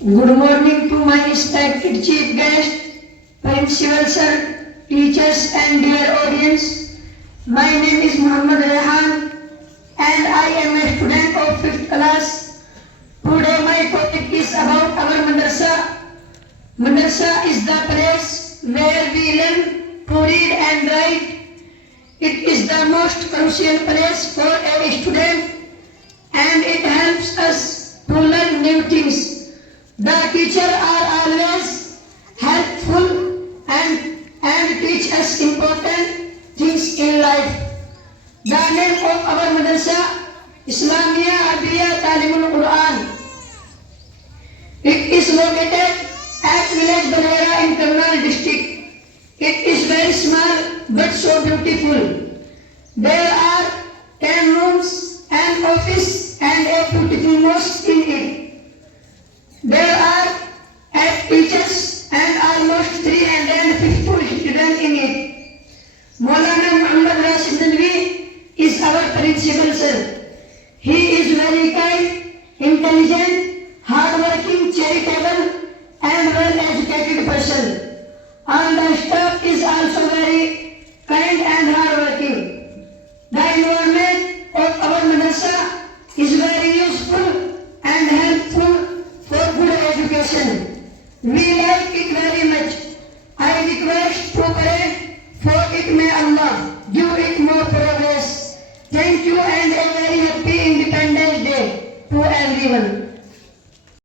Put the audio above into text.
Good morning to my respected chief guest, principal sir, teachers and dear audience. My name is Muhammad Rehan and I am a student of 5th class. Today my topic is about our madrasa. Madrasa is the place where we learn to read and write. It is the most crucial place for a student and it helps us to learn new things. The teachers are always helpful and teach us important things in life. The name of our madrasa, Islamia Arabiya Talimul Quran. It is located at village Banera in Karnal district. It is very small but so beautiful. There are 10 rooms, an office and a beautiful mosque